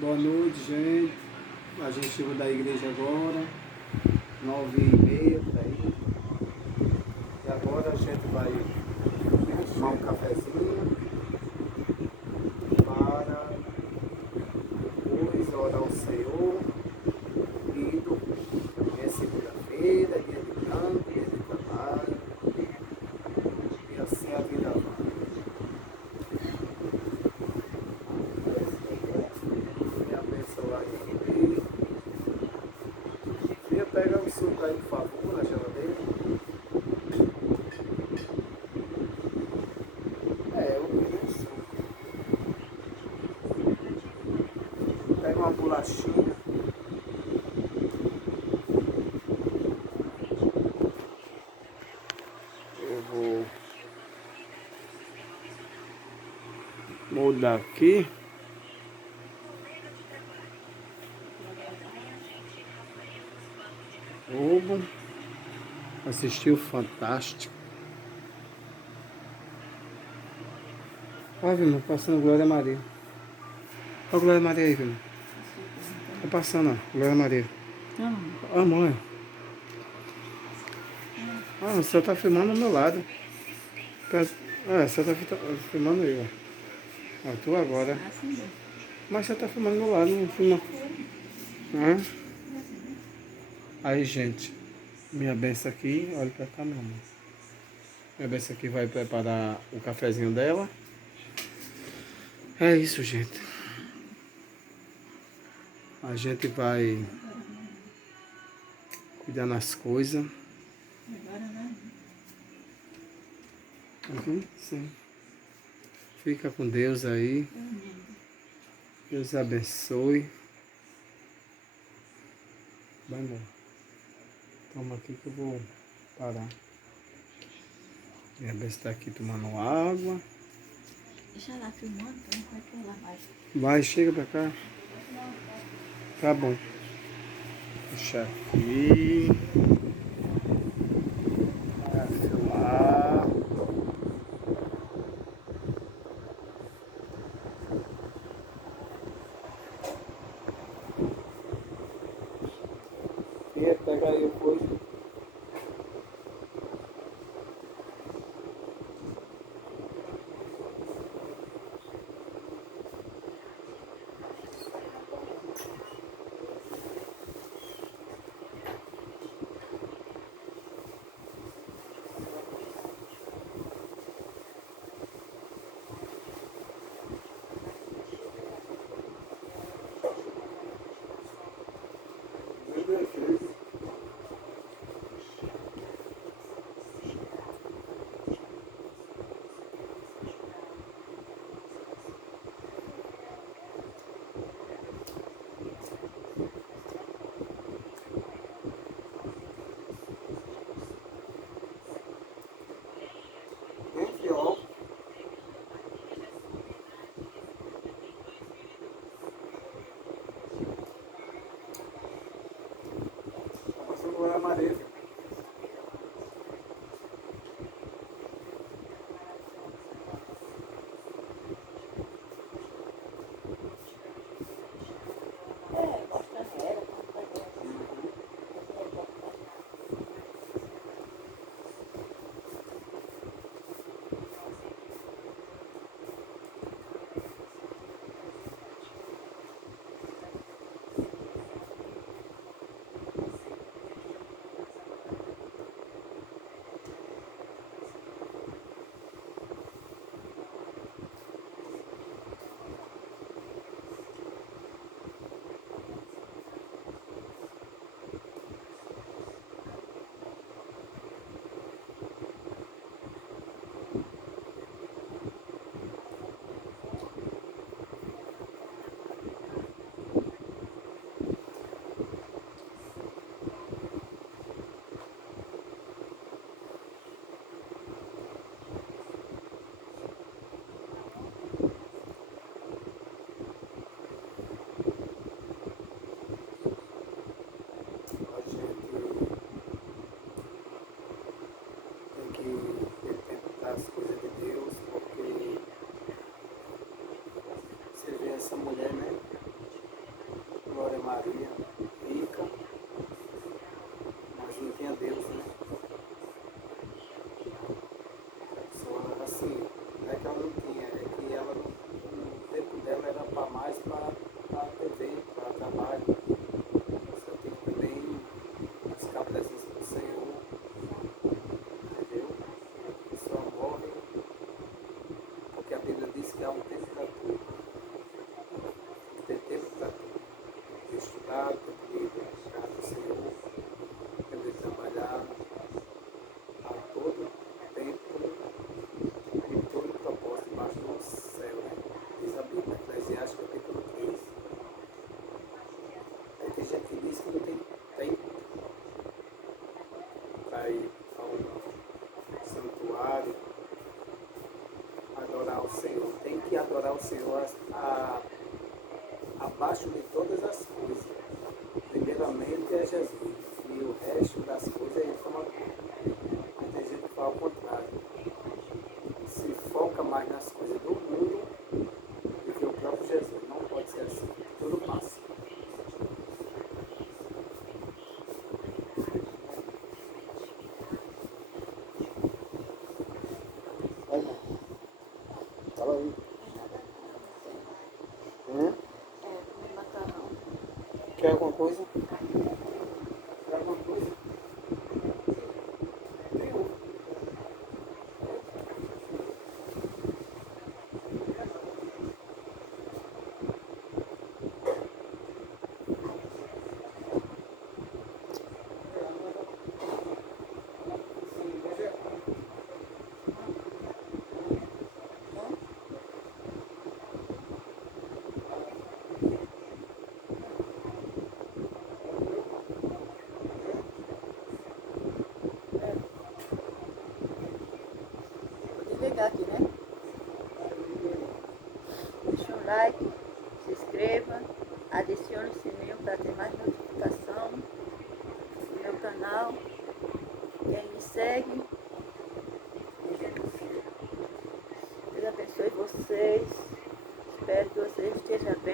Boa noite, gente. A gente chegou da igreja agora, 9h30 por aí. E agora a gente vai tomar um cafezinho para depois orar ao Senhor. Indo, é segunda-feira, dia de campo, dia de trabalho. E assim a vida vai. Me abençoar aí. Venha pegar um suco aí, por favor, na geladeira. Eu queria um suco. Pega uma bolachinha. Eu vou mudar aqui. Ovo. Assistir o Fantástico. Ó, Vilma, passando Glória Maria. Ó, Glória Maria aí, Vilma. Tá passando, ó, Glória Maria. Ó, mãe. Ah, você tá filmando do meu lado. Você tá filmando aí, ó. Ó, tu agora. Mas você tá filmando do meu lado, não filma. Aí, gente. Minha benção aqui, olha pra cá, meu amor. Minha benção aqui vai preparar o cafezinho dela. É isso, gente. A gente vai cuidar das coisas. Sim. Fica com Deus aí. Deus abençoe. Vai embora. Toma aqui que eu vou parar. Minha benção tá aqui tomando água. Deixa lá filmando, que não vai pular mais. Vai, chega pra cá. Tá bom. Deixa aqui. Vai filmar. E pega aí depois. Glória Maria. As coisas de Deus, porque você vê essa mulher, né? Maria, rica, mas não tinha Deus, né? A pessoa, assim, não é que ela não tinha, é que ela, no tempo dela era para mais para TV, para trabalho. Só tem que também buscar a presença do Senhor, entendeu? A pessoa morre, porque a Bíblia diz que há um tempo para tudo. Tem que ter tempo para tudo. Tem que estudar, tem que buscar o Senhor, tem que trabalhar a todo tempo e todo propósito debaixo do céu, né? Diz a Bíblia, Eclesiastes capítulo 15. Aí tem gente que diz que não tem tempo para ir ao santuário, adorar o Senhor. Tem que adorar o Senhor abaixo de todas as coisas. Primeiramente é Jesus. E o resto das coisas ele toma conta. Mas tem gente que fala o contrário. Se foca mais nas coisas do mundo do que o próprio Jesus. Não pode ser assim. Tudo passa. Vai, irmão. Fala aí. Comer macarrão. Quer alguma coisa? Quer alguma coisa? Tem um. Vou desligar aqui, né? Deixa um like, se inscreva, adicione o sininho para ter mais notificação no meu canal. Quem me segue, Deus abençoe vocês. Espero que vocês estejam bem.